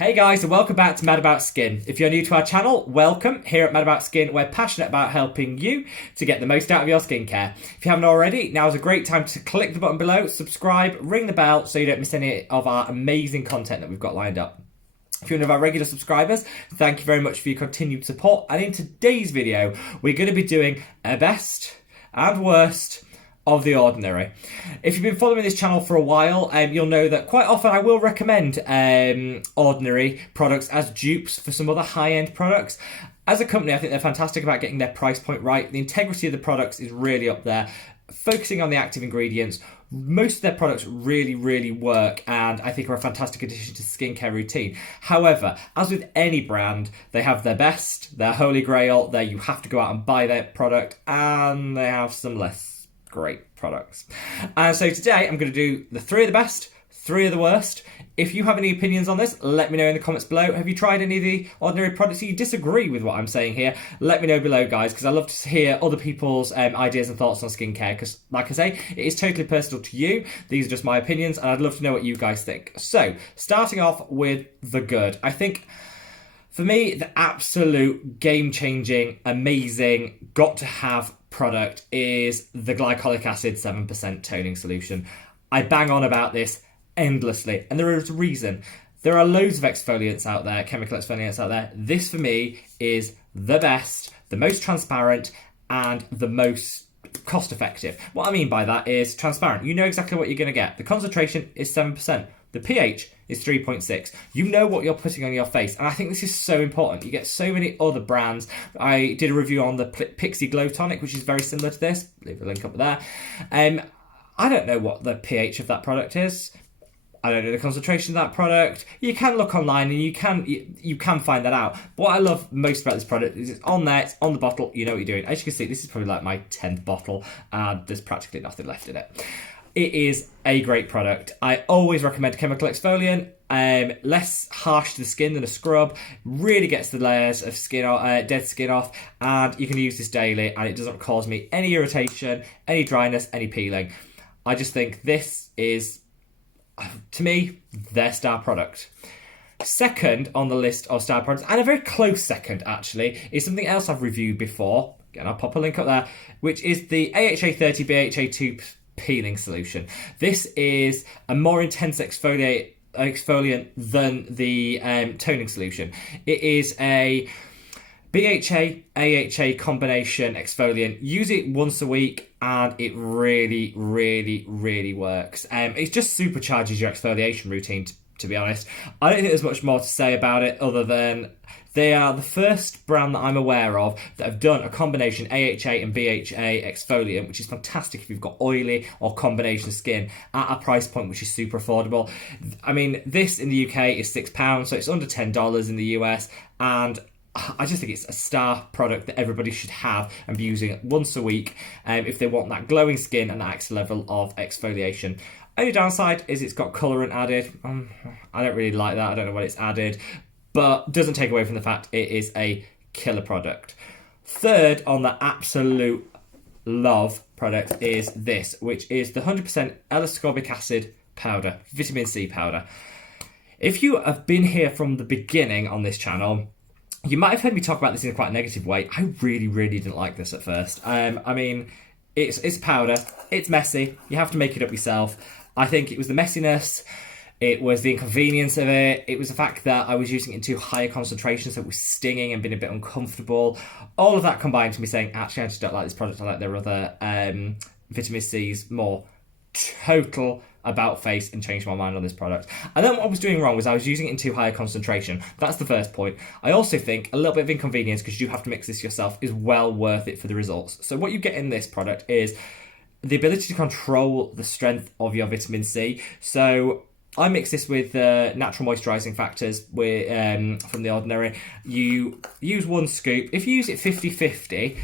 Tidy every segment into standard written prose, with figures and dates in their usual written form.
Hey guys, and welcome back to Mad About Skin. If you're new to our channel, welcome. Here at Mad About Skin, we're passionate about helping you to get the most out of your skincare. If you haven't already, now is a great time to click the button below, subscribe, ring the bell so you don't miss any of our amazing content that we've got lined up. If you're one of our regular subscribers, thank you very much for your continued support. And in today's video, we're going to be doing a best and worst of the Ordinary. If you've been following this channel for a while, you'll know that quite often I will recommend Ordinary products as dupes for some other high-end products. As a company, I think they're fantastic about getting their price point right. The integrity of the products is really up there. Focusing on the active ingredients, most of their products really work and I think are a fantastic addition to the skincare routine. However, as with any brand, they have their best, their holy grail, there you have to go out and buy their product, and they have some less great products. And so today I'm going to do the 3 of the best, 3 of the worst. If you have any opinions on this, let me know in the comments below. Have you tried any of the Ordinary products? Do you disagree with what I'm saying here? Let me know below, guys, because I love to hear other people's ideas and thoughts on skincare, because like I say, it is totally personal to you. These are just my opinions, and I'd love to know what you guys think. So, starting off with the good. I think, for me, the absolute game-changing, amazing, got-to-have product is the Glycolic Acid 7% toning solution. I bang on about this endlessly, and there is a reason. There are loads of exfoliants out there, chemical exfoliants out there. This, for me, is the best, the most transparent, and the most cost-effective. What I mean by that is transparent. You know exactly what you're going to get. The concentration is 7%. The pH is 3.6. You know what you're putting on your face, and I think this is so important. You get so many other brands. I did a review on the Pixie Glow Tonic, which is very similar to this. Leave a link up there. I don't know what the pH of that product is. I don't know the concentration of that product. You can look online and you can find that out. But what I love most about this product is it's on there, it's on the bottle, you know what you're doing. As you can see, this is probably like my 10th bottle, and there's practically nothing left in it. It is a great product. I always recommend chemical exfoliant. Less harsh to the skin than a scrub. Really gets the layers of skin, dead skin off, and you can use this daily, and it doesn't cause me any irritation, any dryness, any peeling. I just think this is, to me, their star product. Second on the list of star products, and a very close second actually, is something else I've reviewed before. Again, I'll pop a link up there, which is the AHA 30 BHA 2 peeling solution. This is a more intense exfoliant than the toning solution. It is a BHA AHA combination exfoliant. Use it once a week and it really works. It just supercharges your exfoliation routine, to be honest. I don't think there's much more to say about it other than they are the first brand that I'm aware of that have done a combination AHA and BHA exfoliant, which is fantastic if you've got oily or combination skin at a price point which is super affordable. I mean, this in the UK is £6, so it's under $10 in the US, and I just think it's a star product that everybody should have and be using it once a week if they want that glowing skin and that extra level of exfoliation. Only downside is it's got colourant added. I don't really like that. I don't know what it's added, but doesn't take away from the fact it is a killer product. Third on the absolute love product is this, which is the 100% L-ascorbic acid powder, vitamin C powder. If you have been here from the beginning on this channel, you might have heard me talk about this in a quite negative way. I really didn't like this at first. I mean, it's powder, it's messy, you have to make it up yourself. I think it was the messiness, it was the inconvenience of it, it was the fact that I was using it in too high a concentration, so it was stinging and being a bit uncomfortable. All of that combined to me saying, actually, I just don't like this product, I like their other vitamin C's more. Total about face, and changed my mind on this product. And then what I was doing wrong was I was using it in too high a concentration. That's the first point. I also think a little bit of inconvenience, because you have to mix this yourself, is well worth it for the results. So what you get in this product is the ability to control the strength of your vitamin C. So I mix this with natural moisturising factors from The Ordinary. You use 1 scoop. If you use it 50-50,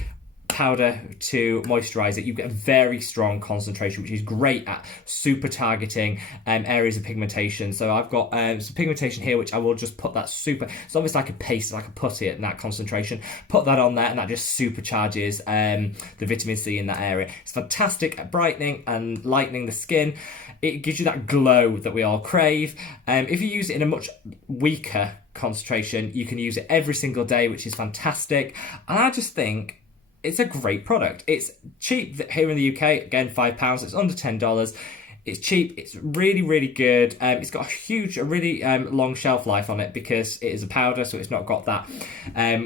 powder to moisturize it, you get a very strong concentration, which is great at super targeting areas of pigmentation. So I've got some pigmentation here, which I will just put that super, it's almost like a paste, like a putty at that concentration. Put that on there and that just supercharges the vitamin C in that area. It's fantastic at brightening and lightening the skin. It gives you that glow that we all crave. If you use it in a much weaker concentration, you can use it every single day, which is fantastic. And I just think it's a great product. It's cheap here in the UK, again, £5. It's under $10. It's cheap. It's really, really good. It's got a really long shelf life on it because it is a powder, so it's not got that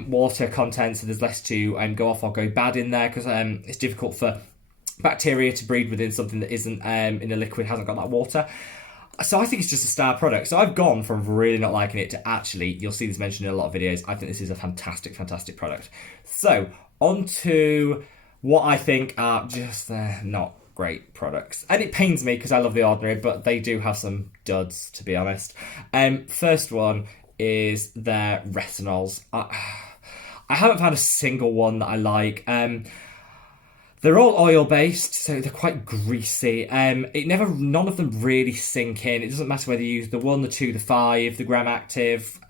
water content, so there's less to go off or go bad in there, because it's difficult for bacteria to breed within something that isn't in a liquid, hasn't got that water. So I think it's just a star product. So I've gone from really not liking it to actually, you'll see this mentioned in a lot of videos, I think this is a fantastic, fantastic product. So on to what I think are just not great products. And it pains me because I love the Ordinary, but they do have some duds, to be honest. First one is their retinols. I haven't found a single one that I like. They're all oil-based, so they're quite greasy. None of them really sink in. It doesn't matter whether you use the 1, the 2, the 5, the gram active,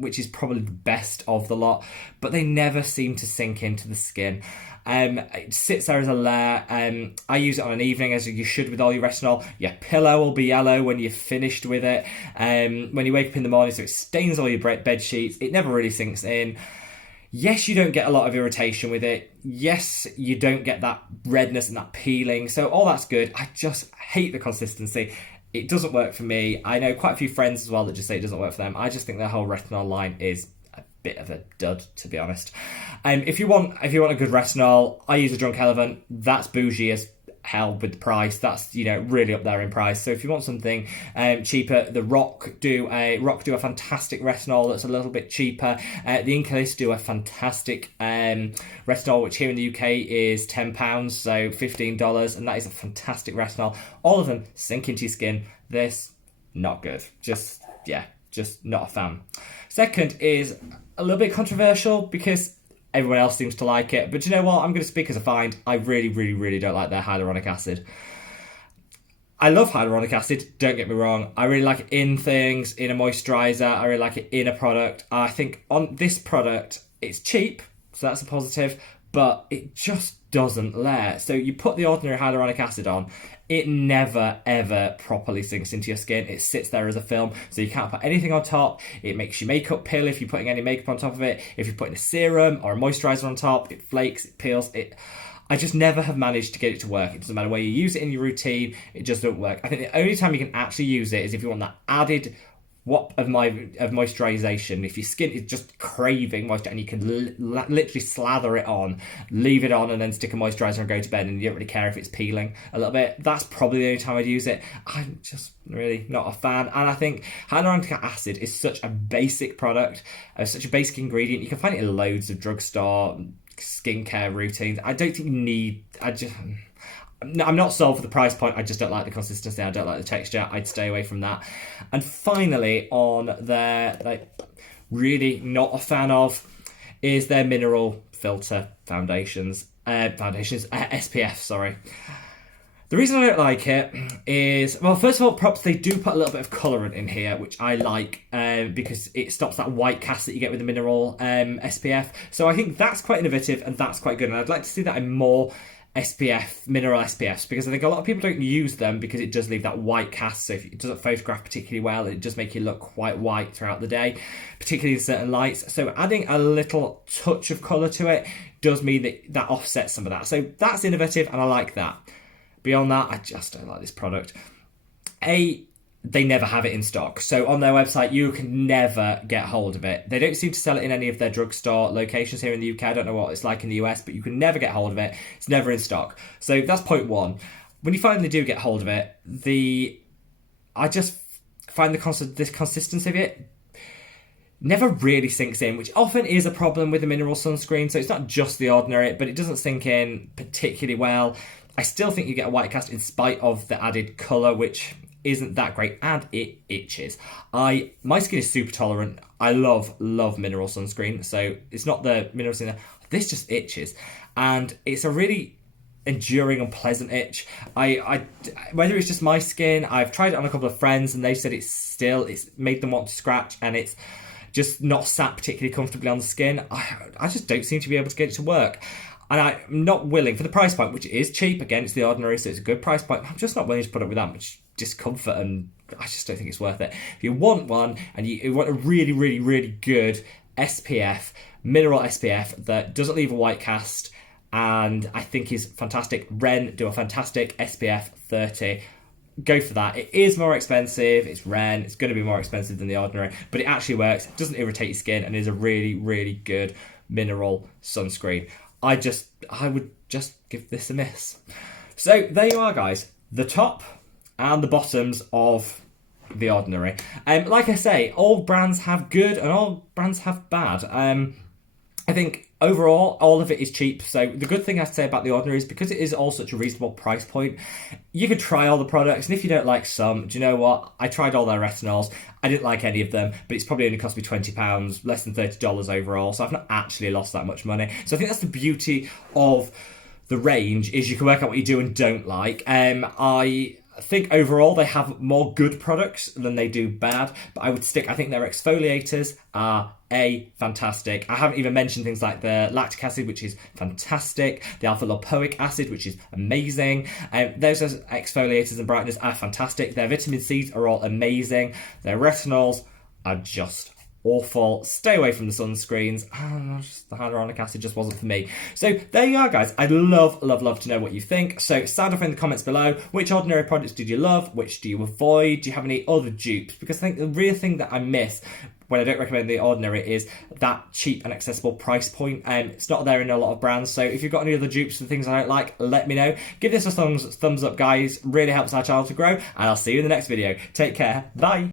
which is probably the best of the lot, but they never seem to sink into the skin. It sits there as a layer. I use it on an evening, as you should with all your retinol. Your pillow will be yellow when you're finished with it. When you wake up in the morning, so it stains all your bed sheets. It never really sinks in. Yes, you don't get a lot of irritation with it. Yes, you don't get that redness and that peeling. So all that's good. I just hate the consistency. It doesn't work for me. I know quite a few friends as well that just say it doesn't work for them. I just think their whole retinol line is a bit of a dud, to be honest. If you want a good retinol, I use a Drunk Elephant. That's bougie as hell with the price. That's, really up there in price. So if you want something cheaper, the Rock do a fantastic retinol that's a little bit cheaper. The Inclis do a fantastic retinol, which here in the UK is £10, so $15, and that is a fantastic retinol. All of them sink into your skin. This, not good. Just not a fan. Second is a little bit controversial because everyone else seems to like it. But you know what? I'm going to speak as a find. I really, really, really don't like their hyaluronic acid. I love hyaluronic acid, don't get me wrong. I really like it in things, in a moisturiser. I really like it in a product. I think on this product, it's cheap, so that's a positive, but it just doesn't layer. So you put the Ordinary hyaluronic acid on, it never, ever properly sinks into your skin. It sits there as a film, so you can't put anything on top. It makes your makeup peel if you're putting any makeup on top of it. If you're putting a serum or a moisturiser on top, it flakes, it peels. I just never have managed to get it to work. It doesn't matter where you use it in your routine, it just doesn't work. I think the only time you can actually use it is if you want that added of moisturization. If your skin is just craving moisture and you can literally slather it on, leave it on, and then stick a moisturizer and go to bed, and you don't really care if it's peeling a little bit, that's probably the only time I'd use it. I'm just really not a fan. And I think hyaluronic acid is such a basic product, such a basic ingredient. You can find it in loads of drugstore skincare routines. I don't think you need. I'm not sold for the price point. I just don't like the consistency. I don't like the texture. I'd stay away from that. And finally, on their really not a fan of is their mineral filter SPF. Sorry. The reason I don't like it is, well, first of all, perhaps they do put a little bit of colourant in here, which I like because it stops that white cast that you get with the mineral SPF. So I think that's quite innovative and that's quite good. And I'd like to see that in more mineral SPFs, because I think a lot of people don't use them because it does leave that white cast. So if it doesn't photograph particularly well, it does make you look quite white throughout the day, particularly in certain lights. So adding a little touch of colour to it does mean that offsets some of that. So that's innovative and I like that. Beyond that, I just don't like this product. They never have it in stock. So on their website, you can never get hold of it. They don't seem to sell it in any of their drugstore locations here in the UK. I don't know what it's like in the US, but you can never get hold of it. It's never in stock. So that's point one. When you finally do get hold of it, I just find this consistency of it never really sinks in, which often is a problem with the mineral sunscreen. So it's not just the Ordinary, but it doesn't sink in particularly well. I still think you get a white cast in spite of the added colour, which isn't that great, and it itches. My skin is super tolerant. I love mineral sunscreen. So it's not the mineral sunscreen. This just itches, and it's a really enduring and pleasant itch. I whether it's just my skin, I've tried it on a couple of friends and they said it's made them want to scratch, and it's just not sat particularly comfortably on the skin. I just don't seem to be able to get it to work. And I'm not willing, for the price point, which is cheap, again, it's the Ordinary, so it's a good price point, I'm just not willing to put up with that much discomfort, and I just don't think it's worth it. If you want one, and you want a really, really, really good SPF, mineral SPF, that doesn't leave a white cast, and I think is fantastic, Ren do a fantastic SPF 30. Go for that. It is more expensive, it's Ren, it's going to be more expensive than the Ordinary, but it actually works, it doesn't irritate your skin, and is a really, really good mineral sunscreen. I would just give this a miss. So there you are, guys. The top and the bottoms of the Ordinary. Like I say, all brands have good and all brands have bad. I think overall, all of it is cheap. So the good thing I say about the Ordinary is because it is all such a reasonable price point, you could try all the products, and if you don't like some, do you know what? I tried all their retinols. I didn't like any of them, but it's probably only cost me £20, less than $30 overall, so I've not actually lost that much money. So I think that's the beauty of the range, is you can work out what you do and don't like. I think overall they have more good products than they do bad, but I think their exfoliators are fantastic. I haven't even mentioned things like the lactic acid, which is fantastic, the alpha lipoic acid, which is amazing. Those exfoliators and brighteners are fantastic. Their vitamin C's are all amazing. Their retinols are just awful. Stay away from the sunscreens. The hyaluronic acid just wasn't for me. So there you are, guys. I'd love to know what you think. So sound off in the comments below. Which Ordinary products did you love? Which do you avoid? Do you have any other dupes? Because I think the real thing that I miss when I don't recommend the Ordinary is that cheap and accessible price point. It's not there in a lot of brands. So if you've got any other dupes and things I don't like, let me know. Give this a thumbs up, guys. Really helps our channel to grow. And I'll see you in the next video. Take care. Bye.